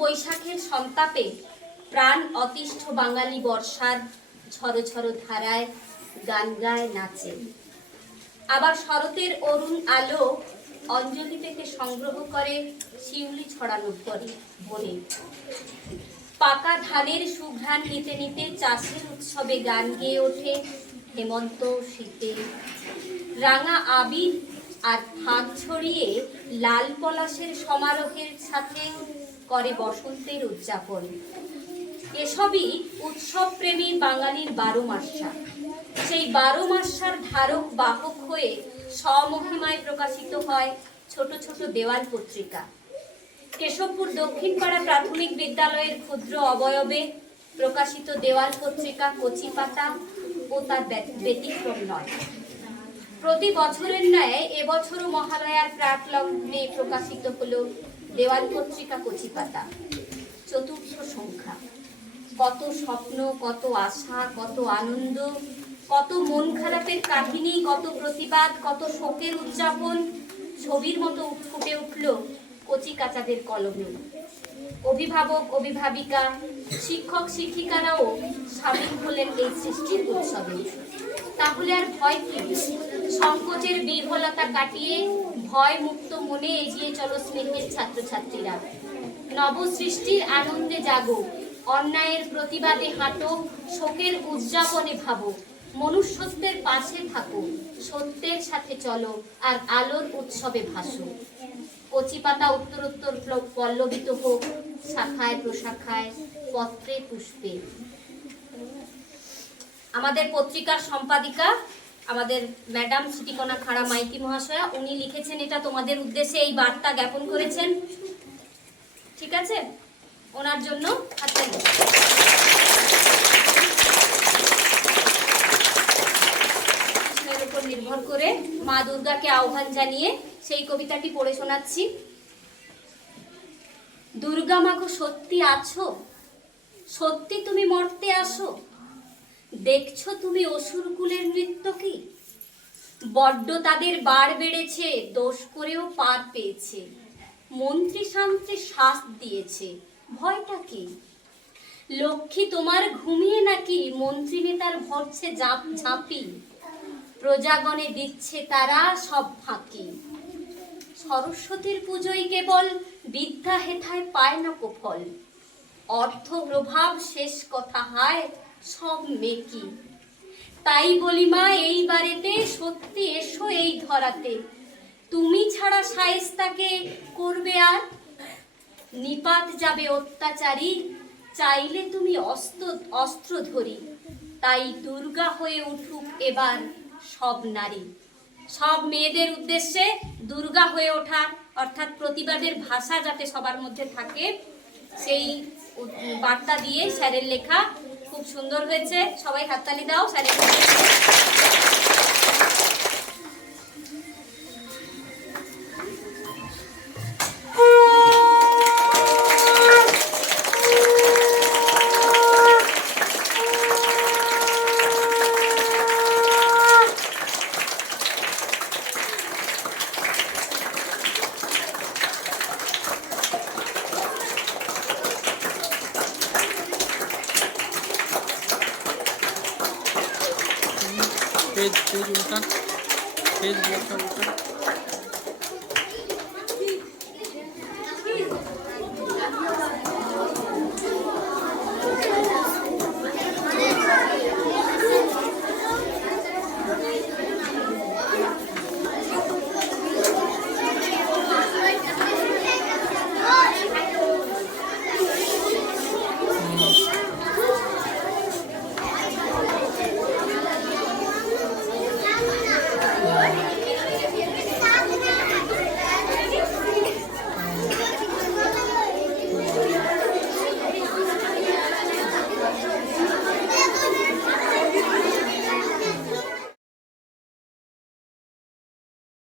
বৈশাখের সন্তাপে প্রাণ অতিষ্ঠ বাঙালি বর্ষার ঝড়ো ঝড়ো ধারায় গান গায়, নাচে। আবার শরতের অরুণ আলো অঞ্জলি থেকে সংগ্রহ করে শিউলি ছড়ানো করে বনে। পাকা ধানের সুঘ্রাণ নিতে নিতে চাষের উৎসবে গান গেয়ে ওঠে হেমন্ত শীতে। রাঙা আবির আর ফাঁক ছড়িয়ে লাল পলাশের সমারোহের সাথে করে বসন্তের উদযাপন। এসবই উৎসবপ্রেমী বাঙালির বারো মাসা সেই বারো মাসার ধারক বাহক হয়ে স্বমহিমায় প্রকাশিত হয় ছোট ছোট দেওয়াল পত্রিকা। কেশবপুর দক্ষিণপাড়া প্রাথমিক বিদ্যালয়ের ক্ষুদ্র অবয়বে প্রকাশিত দেওয়াল পত্রিকা কচি পাতা ও তার ব্যত- ব্যতিক্রম নয়। প্রতি বছরের ন্যায় এবছরও মহালয়ার প্রাক লগ্নে প্রকাশিত হলো দেওয়াল পত্রিকা কচি পাতা, চতুর্থ সংখ্যা। কত স্বপ্ন, কত আশা, কত আনন্দ, কত মন খারাপের কাহিনী, কত প্রতিবাদ, কত শোকের উদযাপন, ছবির মতো ফুটে উঠল কচি কাচাদের কলমে অভিভাবক, অভিভাবিকা, শিক্ষক, শিক্ষিকারাও সামিল হলেন এই সৃষ্টির উৎসবে। তাহলে আর ভয় কি? সংকোচের বিহ্বলতা কাটিয়ে ভয় মুক্ত মনে এগিয়ে চলো স্নেহের ছাত্রছাত্রীরা। নবসৃষ্টির আনন্দে জাগো, অন্যায়ের প্রতিবাদে হাঁটো, শোকের উদযাপনে ভাবো, মনুষ্যত্বের পাশে থাকো, সত্যের সাথে চলো আর আলোর উৎসবে ভাসো। কচি পাতা উত্তরোত্তর প্ল- পল্লবিত হোক, শাখায় প্রশাখায়, পত্রে পুষ্পে। আমাদের পত্রিকার সম্পাদিকা আমাদের ম্যাডাম শ্রুতিকণা খাড়া মাইতি মহাশয়া, উনি লিখেছেন এটা তোমাদের উদ্দেশ্যে, এই বার্তা জ্ঞাপন করেছেন। ঠিক আছে? ওনার জন্য হাতে উপর নির্ভর করে মা দুর্গাকে আহ্বান জানিয়ে সেই কবিতাটি পড়ে শোনাচ্ছি। দুর্গা মাগো সত্যি আছো? সত্যি তুমি মর্তে আসো? দেখছ তুমি অসুরকুলের নৃত্য কি? বড্ড তাদের বার বেড়েছে, দোষ করেও পার পেয়েছে। মন্ত্রী শান্তি শ্বাস দিয়েছে, ভয়টা কি? লক্ষ্মী তোমার ঘুমিয়ে নাকি? মন্ত্রী নেতার ভরছে জাপ ঝাঁপি। প্রজাগণে দিচ্ছে তারা সব ফাঁকি। সরস্বতীর পুজোই কেবল বিদ্যা হেথায় পায় না কোফল। অর্থ প্রভাব শেষ কথা হায় সব মেকি তাই বলি মা, এই বাড়িতে সত্যি এসো এই ধরাতে। তুমি ছাড়া সায়েস্তাকে করবে আর? নিপাত যাবে অত্যাচারী, চাইলে তুমি অস্ত্র অস্ত্র ধরি তাই দুর্গা হয়ে উঠুক এবার সব নারী। সব মেয়েদের উদ্দেশ্যে দুর্গা হয়ে ওঠা অর্থাৎ প্রতিবাদের ভাষা যাতে সবার মধ্যে থাকে, সেই বার্তা দিয়ে স্যারের লেখা খুব সুন্দর হয়েছে। সবাই হাততালি দাও স্যারের पेज पेज उल्टा पेज उल्टा उल्टा